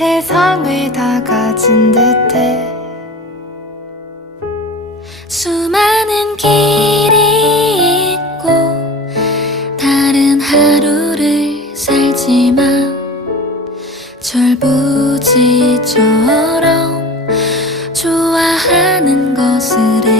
세상을 다 가진 듯해. 수많은 길이 있고 다른 하루를 살지만 절부지처럼 좋아하는 것을 해